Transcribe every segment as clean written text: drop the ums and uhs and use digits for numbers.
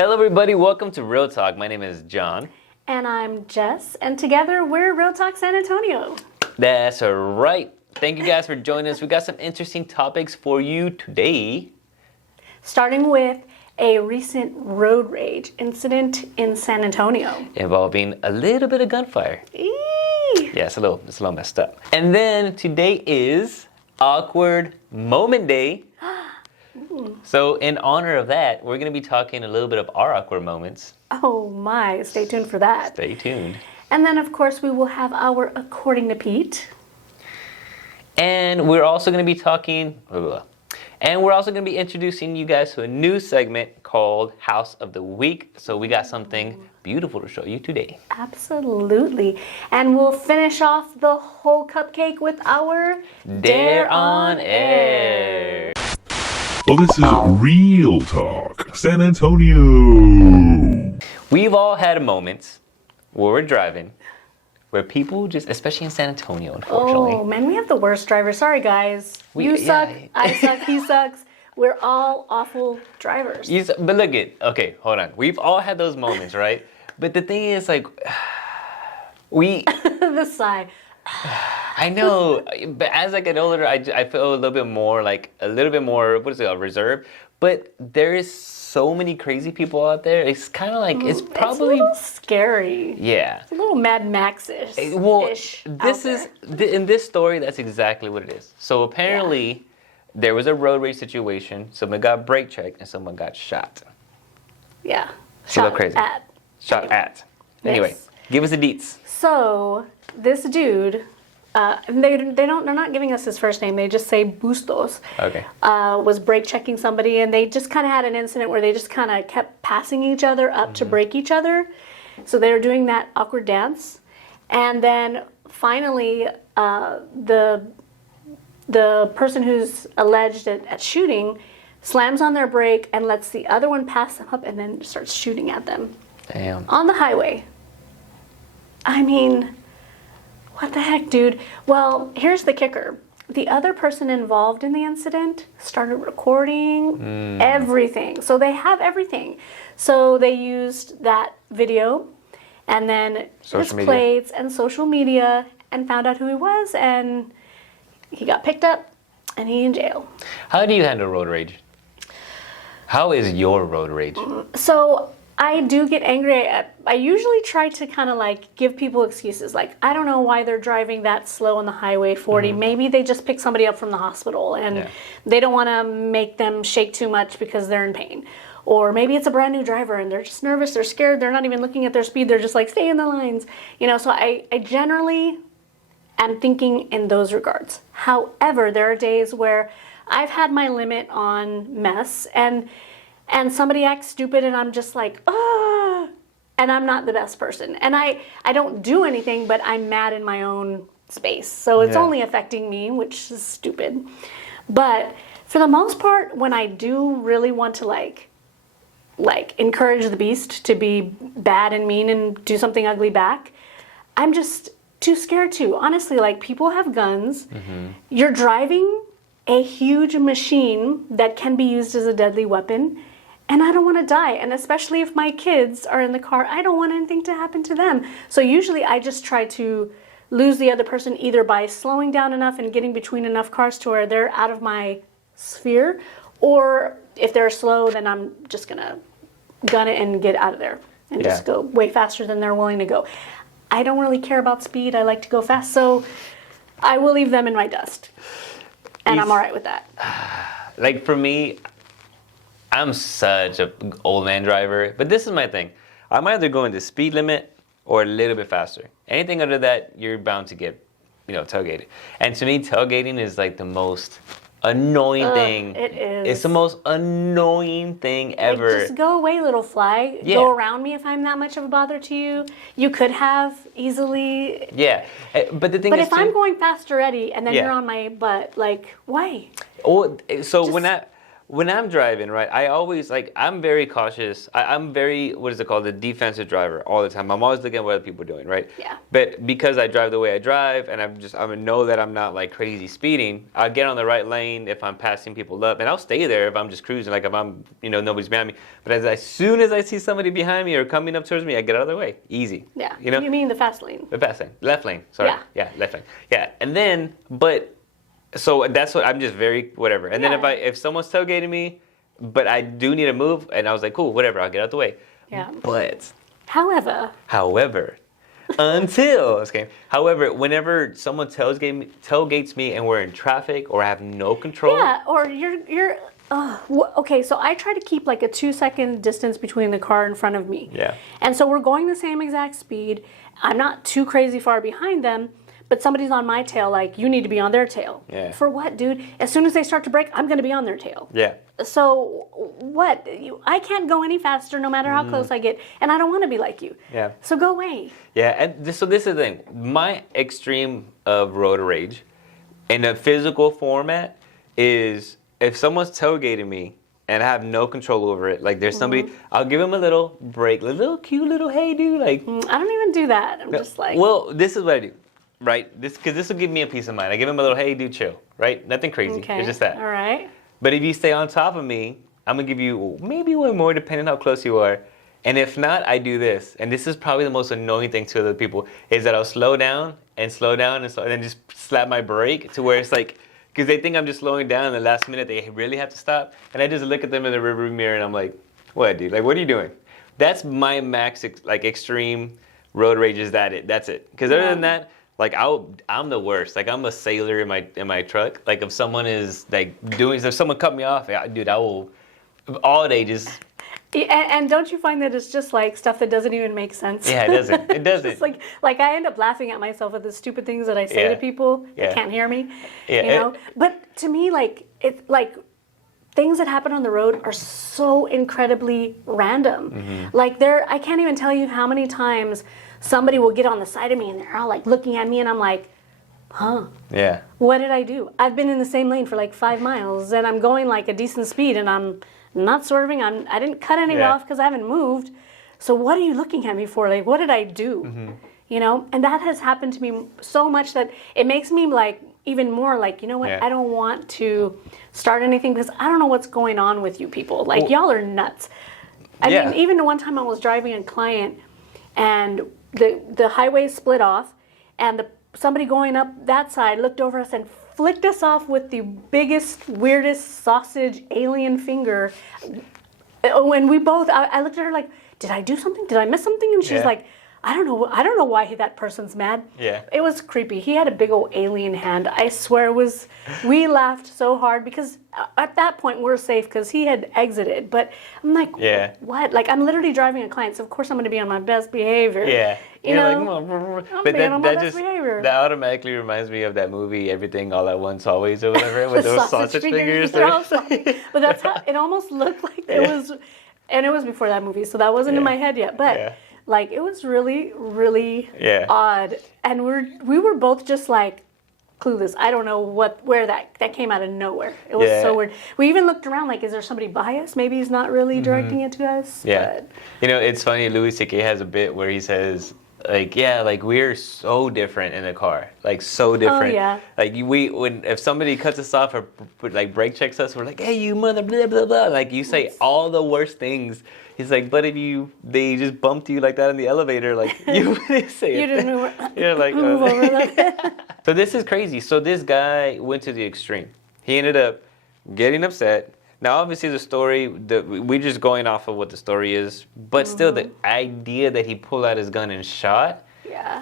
Hello everybody, welcome to Real Talk. My name is John. And I'm Jess, and together we're Real Talk San Antonio. That's right. Thank you guys for joining us. We got some interesting topics for you today. Starting with a recent road rage incident in San Antonio. Involving a little bit of gunfire. Eee! Yeah, it's a little messed up. And then today is Awkward Moment Day. So in honor of that, we're going to be talking a little bit of our awkward moments. Oh my, stay tuned for that. Stay tuned. And then of course we will have our According to Pete. And we're also going to be talking, and we're also going to be introducing you guys to a new segment called House of the Week. So we got something beautiful to show you today. Absolutely. And we'll finish off the whole cupcake with our Dare on Air. Well, this is Real Talk San Antonio. We've all had moments where we're driving where people just, especially in San Antonio, unfortunately. Oh man, we have the worst driver. Sorry guys. You suck, I suck, he sucks. We're all awful drivers. But look okay, hold on. We've all had those moments, right? But the thing is, like, The sigh. I know, but as I get older, I feel a little bit more, reserved. But there is so many crazy people out there. It's kind of like, it's probably... It's a little scary. Yeah. It's a little Mad Max-ish. Well, in this story, that's exactly what it is. So apparently, there was a road rage situation. Someone got brake checked and someone got shot. Yeah. It's a little crazy. Shot at. Anyway, give us the deets. So, this dude, they're not giving us his first name, they just say Bustos. Okay. Was brake checking somebody, and they just kind of had an incident where they just kind of kept passing each other up to brake each other. So they were doing that awkward dance. And then finally, the person who's alleged at shooting slams on their brake and lets the other one pass them up and then starts shooting at them. Damn. On the highway. I mean, what the heck, dude? Well, here's the kicker. The other person involved in the incident started recording everything. So they have everything. So they used that video and then his plates and social media and found out who he was, and he got picked up and he's in jail. How do you handle road rage? How is your road rage? So I do get angry. I usually try to kind of like give people excuses. Like, I don't know why they're driving that slow on the highway 40. Maybe they just picked somebody up from the hospital and they don't want to make them shake too much because they're in pain. Or maybe it's a brand new driver and they're just nervous, they're scared, they're not even looking at their speed, they're just like, stay in the lines. You know, so I generally am thinking in those regards. However, there are days where I've had my limit on mess and somebody acts stupid and I'm just like, ah, and I'm not the best person. And I don't do anything, but I'm mad in my own space. So it's only affecting me, which is stupid. But for the most part, when I do really want to like encourage the beast to be bad and mean and do something ugly back, I'm just too scared to. Honestly, like, people have guns. You're driving a huge machine that can be used as a deadly weapon. And I don't want to die. And especially if my kids are in the car, I don't want anything to happen to them. So usually I just try to lose the other person either by slowing down enough and getting between enough cars to where they're out of my sphere. Or if they're slow, then I'm just going to gun it and get out of there. And just go way faster than they're willing to go. I don't really care about speed. I like to go fast. So I will leave them in my dust. And I'm all right with that. Like, for me, I'm such an old man driver, but this is my thing. I'm either going the speed limit or a little bit faster. Anything under that, you're bound to get, tailgated. And to me, tailgating is like the most annoying thing. It is. It's the most annoying thing ever. Like, just go away, little fly. Yeah. Go around me if I'm that much of a bother to you. You could have easily. Yeah, but the thing is, if I'm going fast already and then you're on my butt, like, why? Oh, so when I'm driving, right, I always like I'm very cautious. I'm very what is it called, the defensive driver all the time. I'm always looking at what other people are doing, right? Yeah. But because I drive the way I drive, and I know that I'm not like crazy speeding. I'll get on the right lane if I'm passing people up, and I'll stay there if I'm just cruising, like if I'm nobody's behind me. But as soon as I see somebody behind me or coming up towards me, I get out of the way, easy. Yeah. You know. You mean the fast lane? The fast lane, left lane. Sorry. Yeah. Yeah, left lane. Yeah, and then so that's what I'm just very whatever. And then if someone's tailgating me, but I do need to move, and I was like, cool, whatever, I'll get out the way. Yeah. But However, however, whenever someone tailgates me and we're in traffic or I have no control. yeah, or you're okay, so I try to keep like a 2-second distance between the car in front of me. Yeah. And so we're going the same exact speed. I'm not too crazy far behind them, but somebody's on my tail, like, you need to be on their tail. Yeah. For what, dude? As soon as they start to brake, I'm going to be on their tail. Yeah. So what? I can't go any faster no matter how close I get, and I don't want to be like you. Yeah. So go away. Yeah, and so this is the thing. My extreme of road rage in a physical format is if someone's tailgating me and I have no control over it, like there's somebody, I'll give them a little break, a little cute little, hey dude, like. I don't even do that. I'm just like. Well, this is what I do, right? Because this will give me a peace of mind. I give them a little, hey dude, chill, right? Nothing crazy. Okay. It's just that. All right. But if you stay on top of me, I'm gonna give you maybe one more depending on how close you are. And if not, I do this. And this is probably the most annoying thing to other people is that I'll slow down and then just slap my brake to where it's like, because they think I'm just slowing down in the last minute, they really have to stop. And I just look at them in the rearview mirror and I'm like, what, dude? Like, what are you doing? That's my max, extreme road rage is that's it. Because other than that, like I'm the worst. Like I'm a sailor in my truck. Like if someone is like if someone cut me off, dude, I will all day just. And don't you find that it's just like stuff that doesn't even make sense? Yeah, it doesn't. It doesn't. It's like I end up laughing at myself at the stupid things that I say to people that can't hear me. Yeah. You know? But to me, like it's like things that happen on the road are so incredibly random. Like I can't even tell you how many times somebody will get on the side of me and they're all like looking at me and I'm like, huh? Yeah. What did I do? I've been in the same lane for like 5 miles and I'm going like a decent speed and I'm not swerving. I didn't cut any off because I haven't moved. So what are you looking at me for? Like, what did I do? You know, and that has happened to me so much that it makes me like even more like, you know what? I don't want to start anything because I don't know what's going on with you people. Like y'all are nuts. I mean, even the one time I was driving a client and the highway split off and somebody going up that side looked over us and flicked us off with the biggest, weirdest sausage alien finger. When we both, I looked at her like, did I do something? Did I miss something? And she's like, I don't know why that person's mad. Yeah. It was creepy. He had a big old alien hand. I swear we laughed so hard because at that point we're safe because he had exited. But I'm like, what? Like I'm literally driving a client, so of course I'm going to be on my best behavior. Yeah. You know, like, but that automatically reminds me of that movie, Everything All at Once Always or whatever, with those sausage fingers. But that's how it almost looked like it was, and it was before that movie, so that wasn't in my head yet. But like it was really, really odd, and we were both just like clueless. I don't know where that came out of nowhere. It was so weird. We even looked around like, is there somebody by us? Maybe he's not really directing it to us. Yeah. But. You know, it's funny. Louis C.K. has a bit where he says, like, like we're so different in a car, like so different. Oh, yeah. Like if somebody cuts us off or like brake checks us, we're like, hey, you mother, blah blah blah. Like you say all the worst things. He's like, but if they just bumped you like that in the elevator, like you wouldn't say it. You didn't move. You're like, move over that. So this is crazy. So this guy went to the extreme. He ended up getting upset. Now, obviously, the story, we're just going off of what the story is, but still, the idea that he pulled out his gun and shot,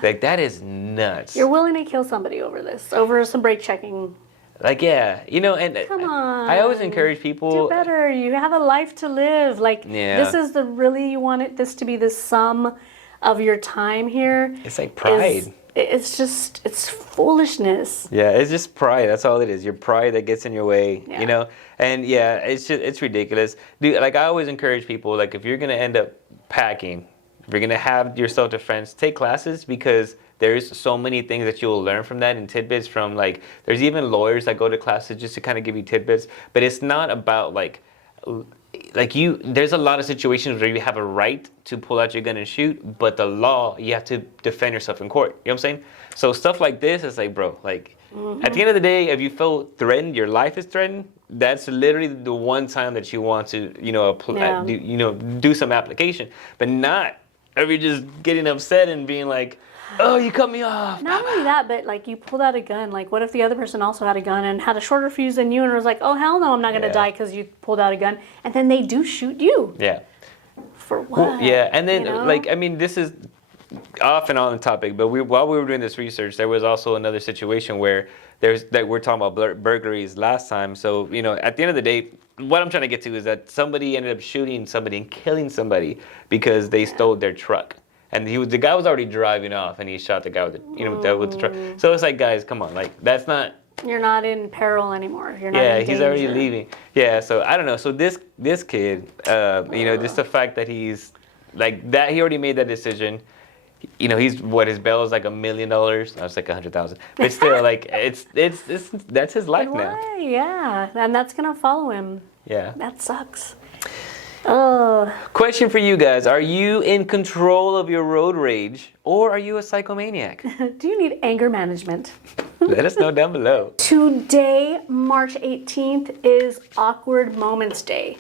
like that is nuts. You're willing to kill somebody over some brake checking. Like, you know, and come on. I always encourage people. Do better. You have a life to live. Like, this is you want this to be the sum of your time here. It's like pride. It's foolishness. Yeah, it's just pride. That's all it is. Your pride that gets in your way, you know? And it's ridiculous. Dude, like I always encourage people, like if you're going to end up packing, if you're gonna have your self-defense, take classes because there's so many things that you will learn from that and tidbits from like. There's even lawyers that go to classes just to kind of give you tidbits, but it's not about like you. There's a lot of situations where you have a right to pull out your gun and shoot, but the law you have to defend yourself in court. You know what I'm saying? So stuff like this is like, bro, like at the end of the day, if you feel threatened, your life is threatened. That's literally the one time that you want to, do some application, but not if you're just getting upset and being like, oh, you cut me off. Not only that, but like you pulled out a gun. Like, what if the other person also had a gun and had a shorter fuse than you and was like, oh, hell no, I'm not going to die because you pulled out a gun. And then they do shoot you. Yeah. For what? Well, yeah, and then, this is off and on the topic, but while we were doing this research, there was also another situation where we're talking about burglaries last time. So, at the end of the day, what I'm trying to get to is that somebody ended up shooting somebody and killing somebody because they stole their truck. And the guy was already driving off, and he shot the guy with the truck. So it's like, guys, come on, like that's not. You're not in peril anymore. You're not. Yeah, he's already leaving. Yeah, so I don't know. So this kid, just the fact that he's like that, he already made that decision. He's his bail is like $1 million. I was like 100,000, but still, like it's that's his life now. Yeah, and that's gonna follow him. Yeah, that sucks. Question for you guys. Are you in control of your road rage or are you a psychomaniac? Do you need anger management? Let us know down below. Today, March 18th, is Awkward Moments Day.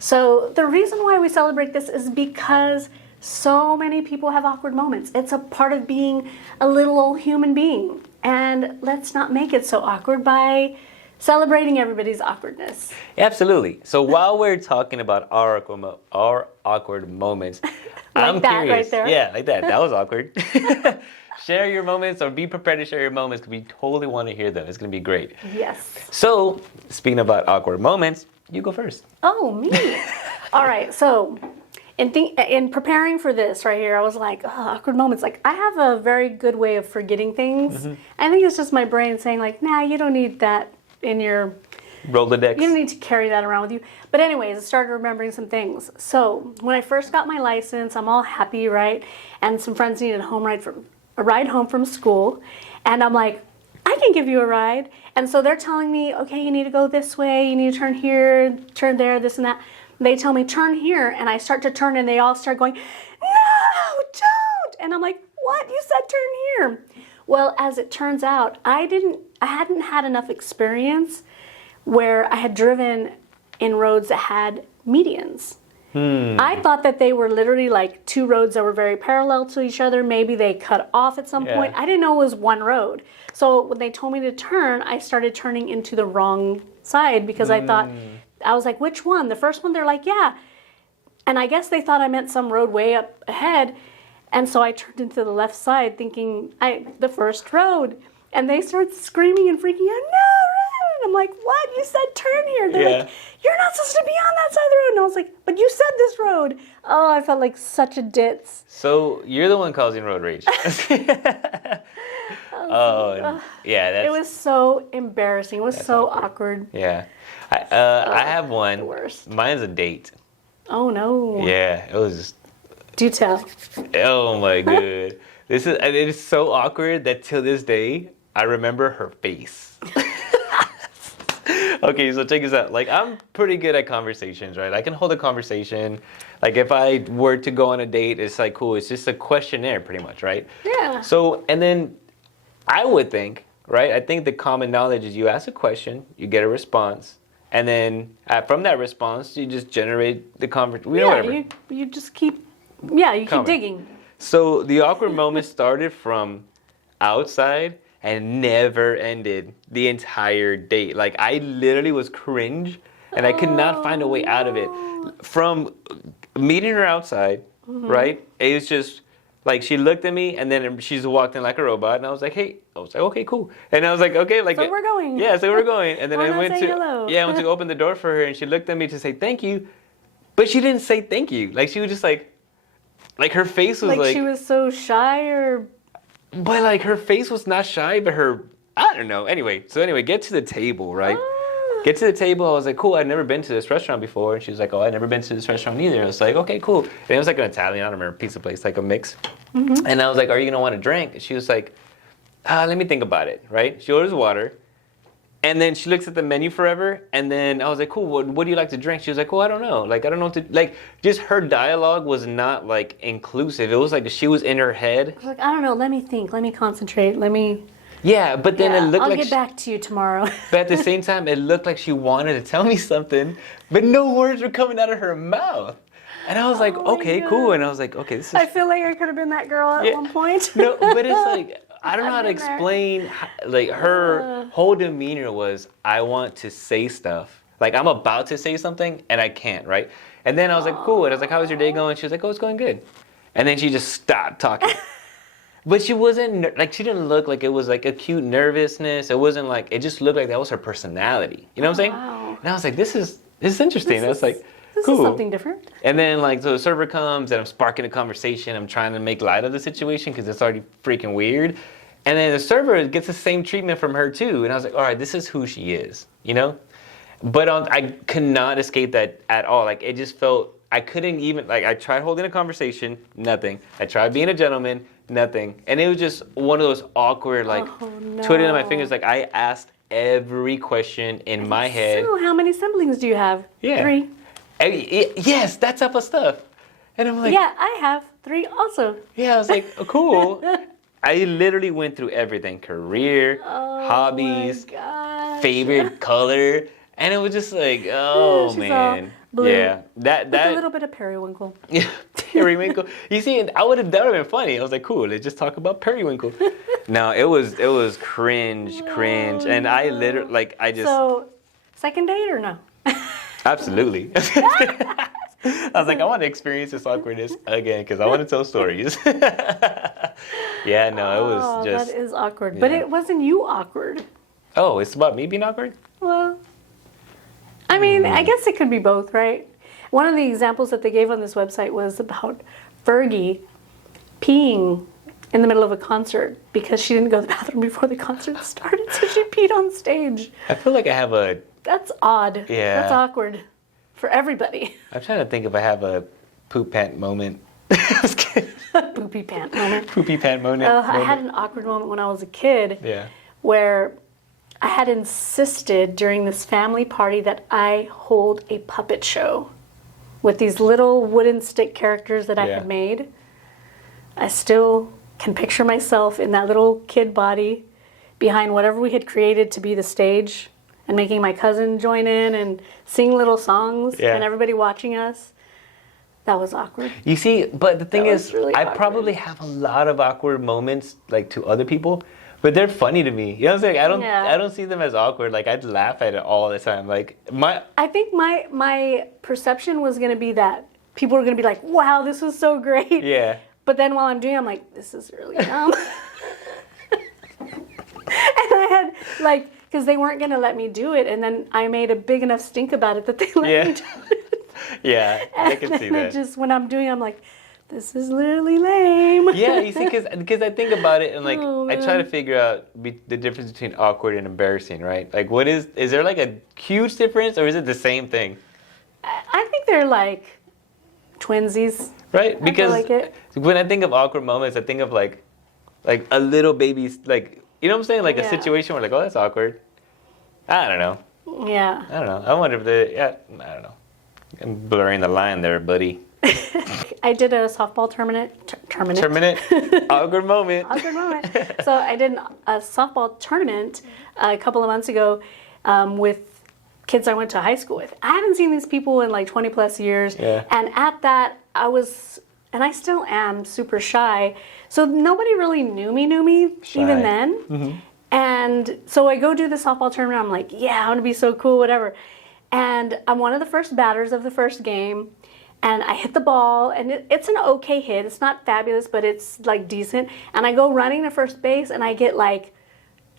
So the reason why we celebrate this is because so many people have awkward moments. It's a part of being a little old human being. And let's not make it so awkward by celebrating everybody's awkwardness. Absolutely. So while we're talking about our awkward moments, I'm curious. Right there. Yeah, like that. That was awkward. Share your moments or be prepared to share your moments because we totally want to hear them. It's going to be great. Yes. So speaking about awkward moments, you go first. Oh, me. All right. So in preparing for this right here, I was like, awkward moments. Like, I have a very good way of forgetting things. Mm-hmm. I think it's just my brain saying like, nah, you don't need that in your Rolodex. You don't need to carry that around with you. But anyways, I started remembering some things. So when I first got my license, I'm all happy, right? And some friends needed a ride home from school. And I'm like, I can give you a ride. And so they're telling me, okay, you need to go this way. You need to turn here, turn there, this and that. They tell me, turn here. And I start to turn and they all start going, no, don't. And I'm like, what? You said turn here. Well, as it turns out, I hadn't had enough experience where I had driven in roads that had medians. I thought that they were literally like two roads that were very parallel to each other. Maybe they cut off at some point. I didn't know it was one road. So when they told me to turn, I started turning into the wrong side because I was like, which one? The first one, they're like, yeah. And I guess they thought I meant some road way up ahead. And so I turned into the left side thinking the first road. And they start screaming and freaking out, no, run! And I'm like, what? You said turn here. They're like, you're not supposed to be on that side of the road. And I was like, but you said this road. Oh, I felt like such a ditz. So you're the one causing road rage. It was so embarrassing. It was so awkward. Yeah. I have one. The worst. Mine's a date. Oh, no. Yeah, it was... Do tell. Oh my god. It is so awkward that till this day, I remember her face. Okay, so check this out. Like, I'm pretty good at conversations, right? I can hold a conversation. Like, if I were to go on a date, it's like, cool. It's just a questionnaire, pretty much, right? Yeah. So, and then I would think, right? I think the common knowledge is you ask a question, you get a response, and then from that response, you just generate the conversation. Yeah, you just keep... Yeah, you keep digging. So the awkward moment started from outside and never ended the entire date. Like, I literally was cringe and I could not find a way out of it. From meeting her outside, right? It was just like she looked at me and then she's walked in like a robot and I was like, hey. I was like, okay, cool. And I was like, okay, like... So we're going. Yeah, so we're going. And then I went hello. I went to open the door for her and she looked at me to say thank you. But she didn't say thank you. Like, she was just like her face was like... she was so shy or... But, her face was not shy, but I don't know. Anyway, get to the table, right? Get to the table. I was like, cool. I'd never been to this restaurant before. And she was like, oh, I've never been to this restaurant either. I was like, okay, cool. And it was like an Italian, I don't remember, pizza place, like a mix. And I was like, are you going to want a drink? And she was like, let me think about it, right? She orders water. And then she looks at the menu forever. And then I was like, cool, what do you like to drink? She was like, oh, I don't know. Like, I don't know what to, like, just her dialogue was not, like, inclusive. It was like she was in her head. I was like, I don't know, let me think, let me concentrate, Yeah, but then it looked I'll like get back to you tomorrow. But at the same time, it looked like she wanted to tell me something, but no words were coming out of her mouth. And I was like, Oh my okay, God. cool. And I was like, okay, this is... I feel like I could have been that girl at one point. No, but it's like, I don't know how to I've been there. explain, like, her whole demeanor was, I want to say stuff. Like, I'm about to say something, and I can't, right? And then I was like, cool. And I was like, how was your day going? She was like, oh, it's going good. And then she just stopped talking. But she wasn't, like, she didn't look like it was, like, acute nervousness. It wasn't, like, it just looked like that was her personality. You know what I'm saying? Wow. And I was like, this is interesting. I was like, This cool. is something different. And then, like, so the server comes, and I'm sparking a conversation. I'm trying to make light of the situation because it's already freaking weird. And then the server gets the same treatment from her, too. And I was like, all right, this is who she is, you know? But I could not escape that at all. Like, it just felt, I couldn't even, like, I tried holding a conversation, nothing. I tried being a gentleman, nothing. And it was just one of those awkward, like, twiddling my fingers. Like, I asked every question in my head. So, how many siblings do you have? Yeah. 3. Yes, that type of stuff. And I'm like, Yeah, I have 3 also. yeah, I was like, oh, cool. I literally went through everything: career, hobbies, Oh my gosh. favorite color, and it was just like, oh She's man, all blue. yeah, that With a little bit of periwinkle. yeah, periwinkle. You see, that would have been funny. I was like, cool, let's just talk about periwinkle. No, it was cringe, and I literally, like, I just So, second date or no? absolutely. I was like, I want to experience this awkwardness again because I want to tell stories. Yeah, no, it was just. That is awkward. But it wasn't you awkward. Oh, it's about me being awkward? Well, I mean, I guess it could be both, right? One of the examples that they gave on this website was about Fergie peeing in the middle of a concert because she didn't go to the bathroom before the concert started, so she peed on stage. I feel like I have a. That's odd. Yeah. That's awkward for everybody. I'm trying to think if I have a poop pant moment. Poopy pant moment. Poopy pant moment. I had an awkward moment when I was a kid Yeah. where I had insisted during this family party that I hold a puppet show with these little wooden stick characters that I Yeah. had made. I still can picture myself in that little kid body behind whatever we had created to be the stage and making my cousin join in and sing little songs Yeah. and everybody watching us. That was awkward. You see, but the thing That is, was really I awkward. probably have a lot of awkward moments, like, to other people, but they're funny to me. You know what I'm saying? I don't see them as awkward. Like, I'd laugh at it all the time. Like, I think my perception was going to be that people were going to be like, wow, this was so great. yeah. But then while I'm doing it, I'm like, this is really dumb. And I had, like, because they weren't going to let me do it. And then I made a big enough stink about it that they let me do it. Yeah, I can And see then that. it just, when I'm doing it, I'm like, this is literally lame. Yeah, you see, because I think about it and, like, Oh, I try to man. figure out the difference between awkward and embarrassing, right? Like, is there, like, a huge difference, or is it the same thing? I think they're like twinsies. Right? Because like it. when I think of awkward moments, I think of, like a little baby, like, you know what I'm saying? Like, a Yeah. situation where, like, oh, that's awkward. I don't know. Yeah. I don't know. I wonder if I don't know. I'm blurring the line there, buddy. I did a softball tournament. Terminate. Awkward moment. Awkward moment. So I did a softball tournament a couple of months ago with kids I went to high school with. I haven't seen these people in like 20 plus years. Yeah. And at that, I was, and I still am, super shy. So nobody really knew me Shy. even then. Mm-hmm. And so I go do the softball tournament. I'm like, yeah, I'm going to be so cool, whatever. And I'm one of the first batters of the first game. And I hit the ball, and it's an okay hit. It's not fabulous, but it's like decent. And I go running to first base, and I get like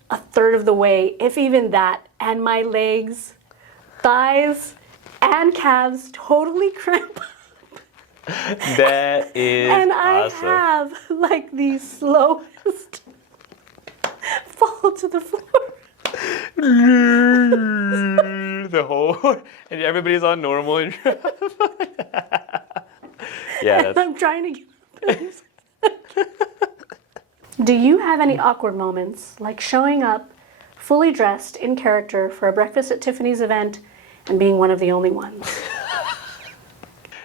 a third of the way, if even that. And my legs, thighs, and calves totally cramp. That is And I awesome. have like the slowest fall to the floor. The whole, and everybody's on normal. Yeah, that's, I'm trying to get Do you have any awkward moments, like showing up fully dressed in character for a Breakfast at Tiffany's event and being one of the only ones?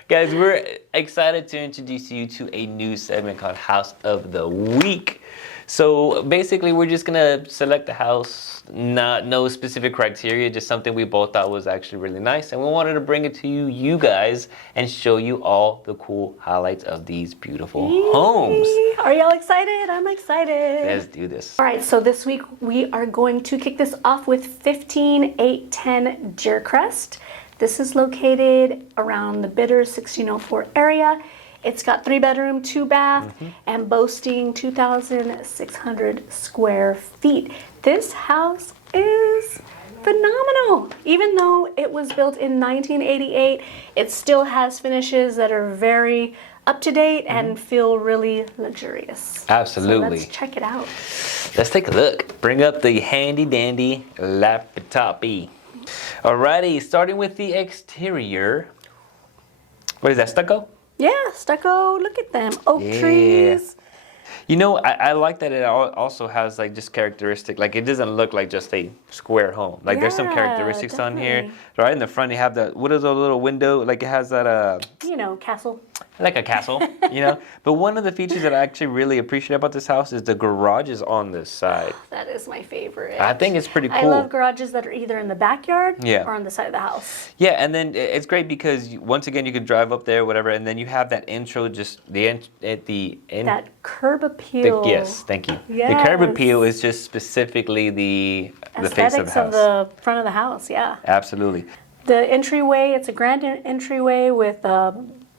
guys, we're excited to introduce you to a new segment called House of the Week. So basically, we're just gonna select the house, no specific criteria, just something we both thought was actually really nice, and we wanted to bring it to you guys, and show you all the cool highlights of these beautiful homes. Are y'all excited? I'm excited. Let's do this. All right, so this week we are going to kick this off with 15810 Crest. This is located around the Bitters 1604 area. It's got 3-bedroom, 2-bath, and boasting 2,600 square feet. This house is phenomenal. Even though it was built in 1988, it still has finishes that are very up to date and feel really luxurious. Absolutely. So let's check it out. Let's take a look. Bring up the handy dandy laptop-y. Alrighty, starting with the exterior. What is that, stucco? Yeah, stucco. Look at them. Oak trees. You know, I like that it also has like just characteristic, like it doesn't look like just a square home. Like there's some Yeah, characteristics on here. definitely. Right in the front you have that, what is a little window, like it has that You know, castle. like a castle, you know? But one of the features that I actually really appreciate about this house is the garage is on this side. That is my favorite. I think it's pretty cool. I love garages that are either in the backyard Yeah. or on the side of the house. Yeah, and then it's great because once again you can drive up there, whatever, and then you have that intro, just That curb appeal. yes, thank you. The curb Yes. appeal is just specifically the face of the Aesthetics house. of the front of the house, yeah. Absolutely. The entryway, it's a grand entryway with a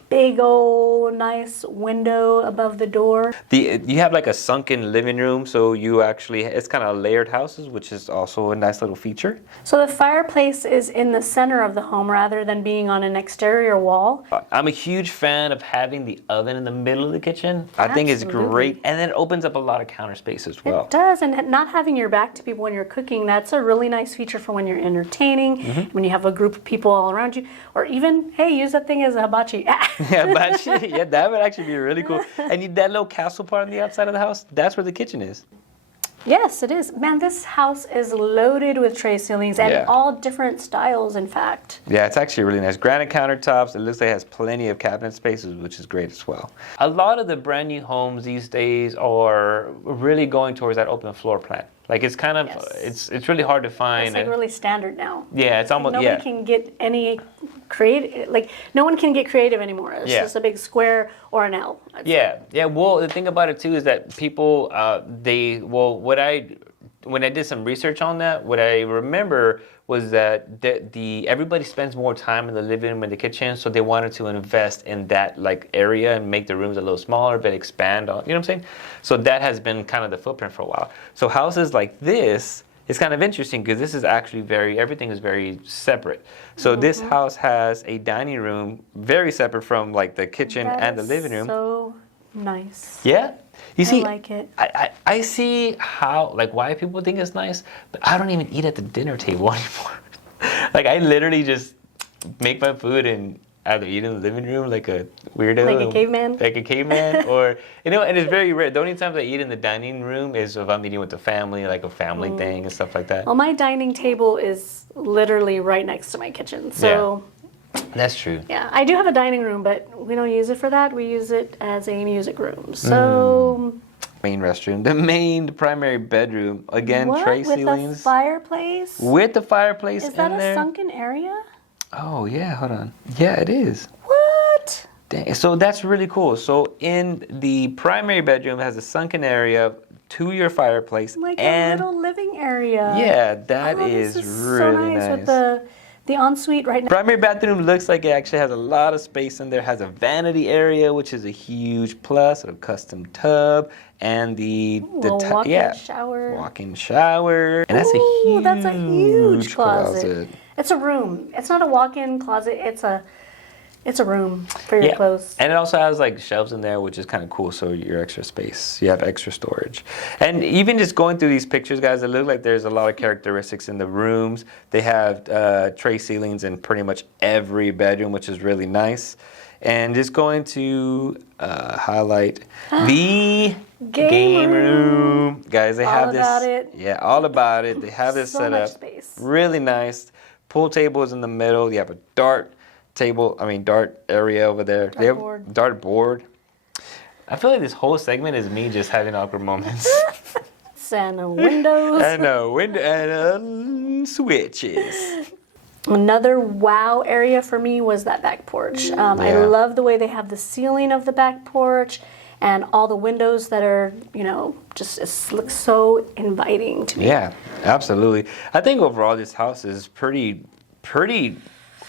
big old nice window above the door. You have like a sunken living room, so you actually, it's kind of layered houses, which is also a nice little feature. So the fireplace is in the center of the home rather than being on an exterior wall. I'm a huge fan of having the oven in the middle of the kitchen. I think it's Absolutely. great, and then it opens up a lot of counter space as well. It does, and not having your back to people when you're cooking, that's a really nice feature for when you're entertaining, when you have a group of people all around you, or even, hey, use that thing as a hibachi. Yeah, but yeah, that would actually be really cool. And that little castle part on the outside of the house, that's where the kitchen is. Yes, it is. Man, this house is loaded with tray ceilings and Yeah. all different styles, in fact. Yeah, it's actually really nice. Granite countertops. It looks like it has plenty of cabinet spaces, which is great as well. A lot of the brand new homes these days are really going towards that open floor plan. Like it's kind of, Yes. it's really hard to find. It's like really standard now. Yeah, it's almost, Nobody yeah. can get any creative, like no one can get creative anymore. It's Yeah. just a big square or an L. I'd say. Yeah, yeah. Well, the thing about it too is that people, when I did some research on that, what I remember was that everybody spends more time in the living room and the kitchen, so they wanted to invest in that like area and make the rooms a little smaller, but expand on, you know what I'm saying? So that has been kind of the footprint for a while. So houses like this, it's kind of interesting because this is actually everything is very separate. So this house has a dining room very separate from like the kitchen That and the is living room. So nice. Yeah? You see, I like it. I see how, like, why people think it's nice, but I don't even eat at the dinner table anymore. Like, I literally just make my food and either eat in the living room like a weirdo. Like a caveman? Like a caveman. Or, you know, and it's very rare. The only times I eat in the dining room is if I'm eating with the family, like a family thing and stuff like that. Well, my dining table is literally right next to my kitchen. So, That's true. yeah, I do have a dining room, but we don't use it for that. We use it as a music room. So, Main restroom. The primary bedroom. Again, what? tray With a ceilings. fireplace? With the fireplace Is that in a there. sunken area? Oh, yeah, hold on. Yeah, it is. What? Dang. So that's really cool. So in the primary bedroom, it has a sunken area to your fireplace. Like and a little living area. yeah, that Oh, is this is really so nice. nice. With the ensuite right now. Primary bathroom looks like it actually has a lot of space in there. Has a vanity area, which is a huge plus. A custom tub and the Little walk-in shower. walk-in shower. And Ooh, that's a huge huge closet. It's a room. It's not a walk-in closet. It's a It's a room for your clothes. And it also has like shelves in there, which is kind of cool. So your extra space, you have extra storage. And even just going through these pictures, guys, it looks like there's a lot of characteristics in the rooms. They have tray ceilings in pretty much every bedroom, which is really nice. And just going to highlight the game room. Guys, they have this. All about it. Yeah, all about it. They have this So set much up. space. Really nice. Pool table is in the middle. You have a dart area over there. They have Dartboard. dartboard. I feel like this whole segment is me just having awkward moments. And windows. and switches. Another wow area for me was that back porch. I love the way they have the ceiling of the back porch and all the windows that are, just it looks so inviting to me. Yeah, absolutely. I think overall this house is pretty,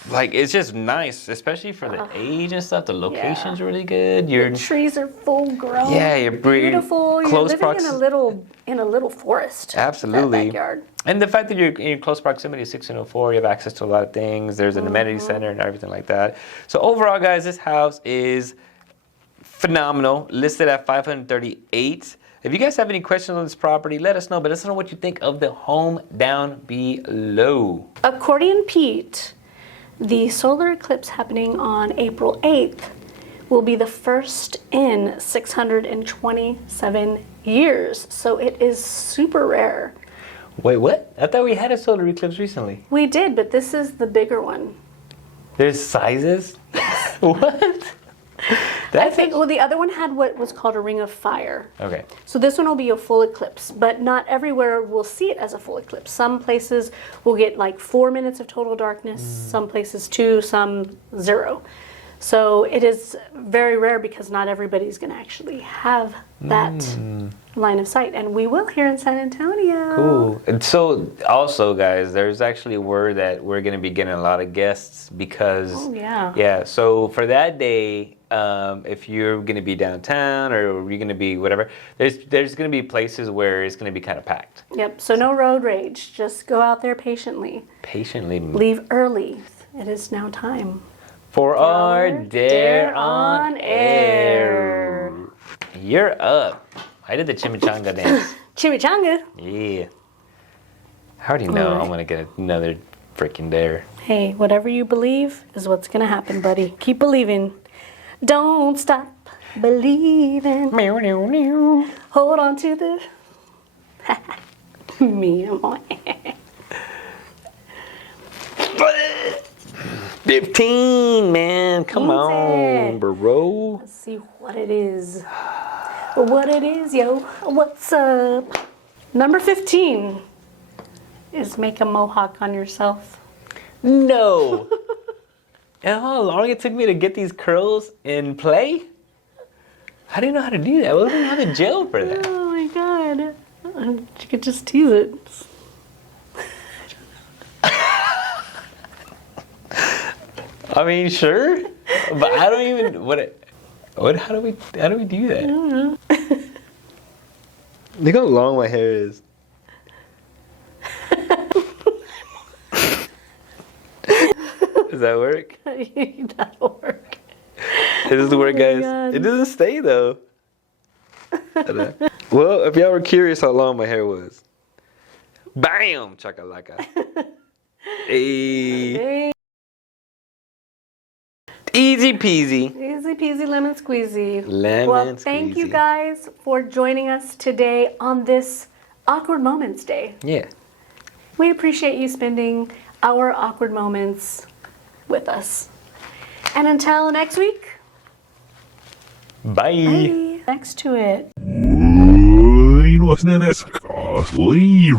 like, it's just nice, especially for the age and stuff. The location's really good. The trees are full grown. Yeah, you're beautiful. You're close living in a little forest. Absolutely. That backyard. And the fact that you're in close proximity to 1604, you have access to a lot of things. There's an amenity center and everything like that. So overall, guys, this house is phenomenal. Listed at $538,000. If you guys have any questions on this property, let us know. But let us know what you think of the home down below. Accordion Pete, the solar eclipse happening on April 8th will be the first in 627 years. So it is super rare. Wait, what? I thought we had a solar eclipse recently. We did, but this is the bigger one. There's sizes? What? I think, the other one had what was called a ring of fire. Okay. So this one will be a full eclipse, but not everywhere will see it as a full eclipse. Some places will get like 4 minutes of total darkness, some places 2, some 0. So it is very rare because not everybody's going to actually have that line of sight. And we will here in San Antonio. Cool. And so also, guys, there's actually word that we're going to be getting a lot of guests because... Oh, yeah. Yeah, so for that day... if you're going to be downtown or you're going to be whatever, there's going to be places where it's going to be kind of packed. Yep, so no road rage. Just go out there patiently. Patiently. Leave early. It is now time. For our Dare on Air. You're up. I did the chimichanga dance. Chimichanga. Yeah. I already know I'm going to get another freaking dare. Hey, whatever you believe is what's going to happen, buddy. Keep believing. Don't stop believing. Meow, meow, meow. Hold on to the... Meow. 15, man. Come Easy. on, bro. Let's see what it is. What it is, yo. What's up? Number 15 is make a mohawk on yourself. No. And how long it took me to get these curls in play? I didn't know how to do that. I wasn't have a gel for that. Oh my god. You could just tease it. I mean, sure, but I don't even how do we do that? I don't know. Look how long my hair is. Does that work? That'll work. It doesn't work, guys. God. It doesn't stay though. Well, if y'all were curious how long my hair was, bam, chakalaka. Hey. Easy peasy. Easy peasy lemon squeezy. Lemon Thank you squeezy. guys for joining us today on this Awkward Moments Day. Yeah. We appreciate you spending our awkward moments with us. And until next week, Bye. bye. Next to it. Oi, no, ですか。そういう、